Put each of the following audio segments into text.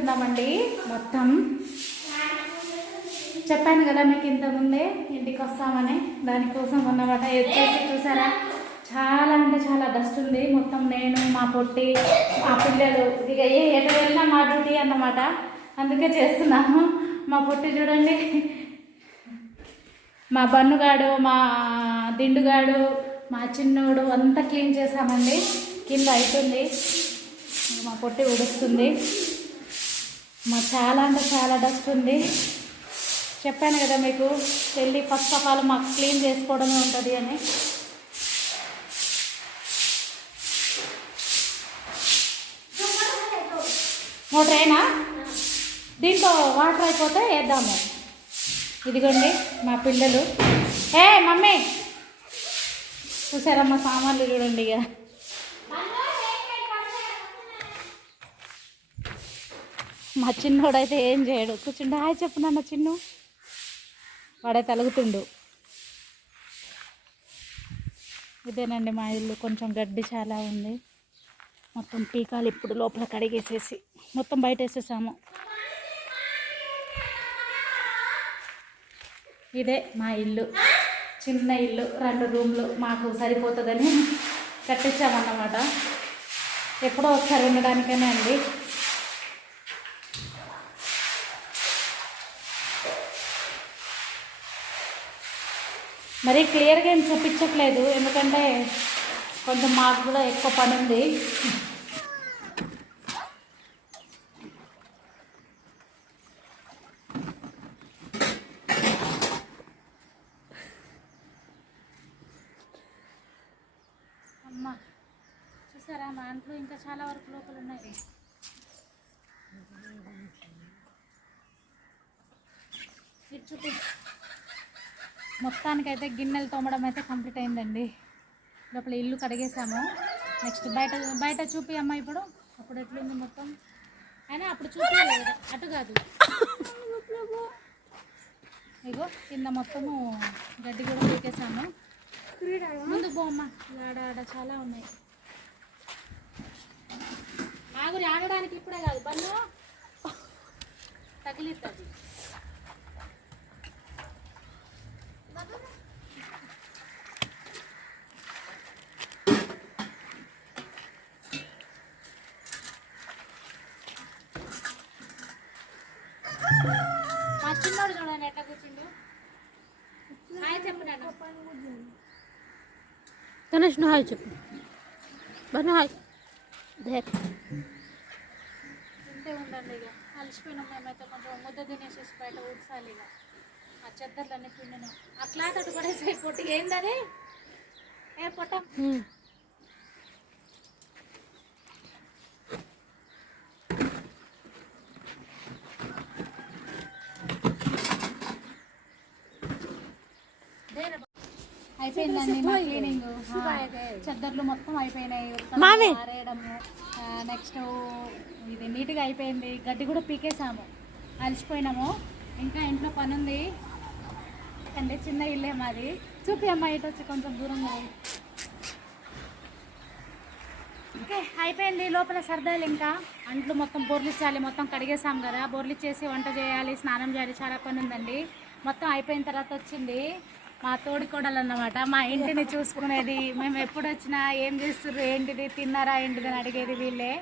చేస్తున్నామండి. మొత్తం చెప్పాను కదా మీకు ఇంతకుముందే ఇంటికి వస్తామని, దానికోసం అన్నమాట. వచ్చేసి చూసారా చాలా అంటే చాలా డస్ట్ ఉంది. మొత్తం నేను, మా పొట్టి, మా పిల్లలు ఇక ఎటు వెళ్ళినా మా డ్యూటీ అన్నమాట. అందుకే చేస్తున్నాము. మా పొట్టి చూడండి, మా బన్నుగాడు, మా దిండుగాడు, మా చిన్నోడు అంతా క్లీన్ చేసామండి. కింద అవుతుంది, మా పొట్టి ఉడుస్తుంది. మా చాలా అంటే చాలా డస్ట్ ఉంది. చెప్పాను కదా మీకు, వెళ్ళి ఫస్ట్ ఆఫ్ ఆల్ మాకు క్లీన్ చేసుకోవడమే ఉంటుంది అని. మోటరేనా దీంట్లో వాటర్ అయిపోతే వేద్దాము. ఇదిగోండి మా పిల్లలు. ఏ మమ్మీ చూసారా మా సామాన్లు చూడండి. ఇక మా చిన్నోడైతే ఏం చేయడు, కూర్చుండి హాయ్ చెప్పు నాన్న చిన్ను. వాడైతే అలుగుతుండు. ఇదేనండి మా ఇల్లు. కొంచెం గడ్డి చాలా ఉంది. మొత్తం పీకాలు ఇప్పుడు లోపల కడిగేసేసి మొత్తం బయట వేసేసాము. ఇదే మా ఇల్లు, చిన్న ఇల్లు, 2 రూమ్లు మాకు సరిపోతుందని కట్టించామన్నమాట. ఎప్పుడో ఒకసారి ఉండడానికనే అండి. మరీ క్లియర్గా ఏం చూపించట్లేదు, ఎందుకంటే కొంచెం మాకు కూడా ఎక్కువ పని ఉంది. అమ్మ చూసారా మా ఇంట్లో ఇంకా చాలా వరకు లోపల ఉన్నాయి. చూపి మొత్తానికైతే గిన్నెలు తోమడం అయితే కంప్లీట్ అయిందండి. లోపల ఇల్లు కడిగేసాము. నెక్స్ట్ బయట చూపి అమ్మ ఇప్పుడు. అప్పుడు ఎట్లుంది మొత్తం, అయినా అప్పుడు చూపించలేదు కదా, అటు కాదు. ఇగో కింద మొత్తము గడ్డి కూడా పీకేసాము. ముందుకు పోమ్మా, ఆడ చాలా ఉన్నాయి. ఆగురి ఆడడానికి ఇప్పుడే కాదు, బన్ను తగిలిస్తుంది. మా చిన్నోడు చూడండి ఎట్లా కూర్చుండు. హాయ్ చెప్పు నాన్న. గణేష్ నువ్వు హాయ్ చెప్పు. బను హాయ్. ఇంతే ఉండండి. ఇక అలసిపోయినాం మేమైతే. కొంచెం ముద్ద తినేసేసి బయట ఊడ్చాలి. ఇక ఆ చెద్దర్లన్నీ పిండినాం. ఆ క్లాత్ అటు పడేసి పొట్టి ఏందని ఏ పొట్ట అయిపోయిందండి మా క్లీనింగ్. చెద్దర్లు మొత్తం అయిపోయినాయి, ఆరేయడము. నెక్స్ట్ ఇది నీట్గా అయిపోయింది. గడ్డి కూడా పీకేసాము. అలసిపోయినాము. ఇంకా ఇంట్లో పని ఉంది అండి. చిన్న ఇల్లే మాది. చూపి అమ్మ ఇటు వచ్చి కొంచెం దూరంగా. ఓకే అయిపోయింది. లోపల సర్దాలి. ఇంకా అంట్లు మొత్తం బోర్లిచ్చాలి. మొత్తం కడిగేసాం కదా, బోర్లిచ్చేసి వంట చేయాలి, స్నానం చేయాలి, చాలా పని ఉందండి. మొత్తం అయిపోయిన తర్వాత వచ్చింది మా తోడికోడలు అన్నమాట. మా ఇంటిని చూసుకునేది, మేము ఎప్పుడు వచ్చినా ఏం చేస్తుర్రు, ఏంటిది, తిన్నారా ఏంటిది అని అడిగేది వీళ్ళే,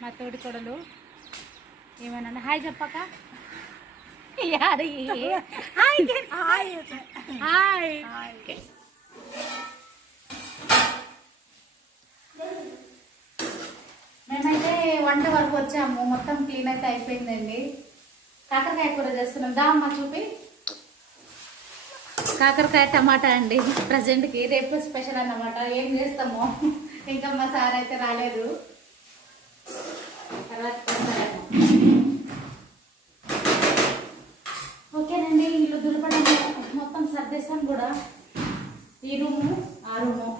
మా తోడికోడలు. ఏమన్నా హాయ్ చెప్పక మేమైతే వంట వరకు వచ్చాము. మొత్తం క్లీన్ అయితే అయిపోయిందండి. కాకరకాయ కూర చేస్తున్నాం. దా అమ్మ చూపి. కాకరకాయ టమాటా అండి ప్రజెంట్కి. రేపు స్పెషల్ అన్నమాట. ఏం చేస్తామో ఇంకా మా సార్ అయితే రాలేదు, తర్వాత పెడతారేమో. ఓకేనండి. ఇల్లు దులపడం మొత్తం సర్దేశాను కూడా. ఈ రూము, ఆ రూము,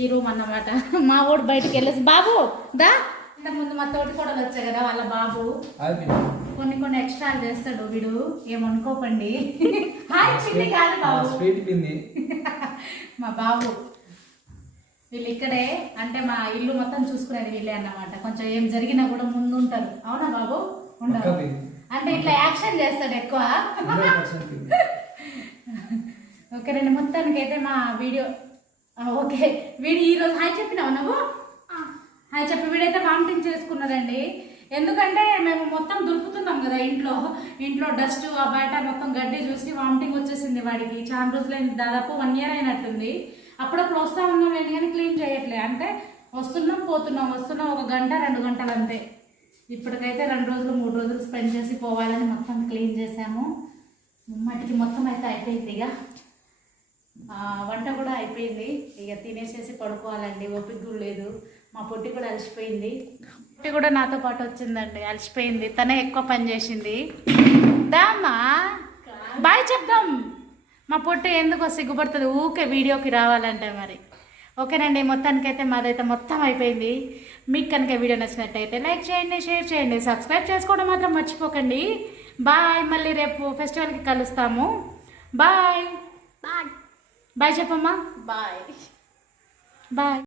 ఈ రూమ్ అన్నమాట. మా ఊడు బయటికి వెళ్ళేసి బాబు దా. ఇంతకుముందు మా తోటి కూడా వచ్చాయి కదా, వాళ్ళ బాబు కొన్ని ఎక్స్ట్రాలు చేస్తాడు వీడు, ఏమనుకోకండి. హాయ్ చిన్ని కాదు బాబు, మా బాబు. వీళ్ళు ఇక్కడే అంటే మా ఇల్లు మొత్తం చూసుకునేది వీళ్ళే అన్నమాట. కొంచెం ఏం జరిగినా కూడా ముందు ఉంటారు. అవునా బాబు? ఉండరు అంటే ఇట్లా యాక్షన్ చేస్తాడు ఎక్కువ. ఓకే రండి, మొత్తానికి అయితే మా వీడియో ఓకే. ఈరోజు హాయ్ చెప్పినావు నువ్వు? హాయ్ చెప్పి వీడైతే వామిటింగ్ చేసుకున్నారండి. ఎందుకంటే మేము మొత్తం దులుపుతున్నాం కదా ఇంట్లో డస్ట్ ఆ బయట మొత్తం గడ్డి చూసి వామిటింగ్ వచ్చేసింది వాడికి. చాలా రోజులైంది, దాదాపు 1 year అయినట్టుంది. అప్పుడప్పుడు వస్తూ ఉన్నాం నేను కానీ క్లీన్ చేయట్లే. అంటే వస్తున్నాం పోతున్నాం 1 గంట 2 గంటలు అంతే. ఇప్పటికైతే 2 రోజులు 3 రోజులు స్పెండ్ చేసి పోవాలని మొత్తం క్లీన్ చేసాము. మట్టికి మొత్తం అయితే అయిపోయింది. ఇక వంట కూడా అయిపోయింది. ఇక తినేసేసి పడుకోవాలండి. ఓపిక లేదు. మా పొట్టి కూడా అలసిపోయింది. పొట్టి కూడా నాతో పాటు వచ్చిందండి, అలసిపోయింది. తనే ఎక్కువ పని చేసింది. దామ్మా బాయ్ చెప్దాం. మా పొట్టి ఎందుకో సిగ్గుపడుతుంది ఊకే వీడియోకి రావాలంటే. మరి ఓకేనండి, మొత్తానికైతే మాదైతే మొత్తం అయిపోయింది. మీకు కనుక వీడియో నచ్చినట్టయితే లైక్ చేయండి, షేర్ చేయండి, సబ్స్క్రైబ్ చేసుకోవడం మాత్రం మర్చిపోకండి. బాయ్. మళ్ళీ రేపు ఫెస్టివల్కి కలుస్తాము. బాయ్ బాయ్ బాయ్ చెప్పమ్మా. Bye bye.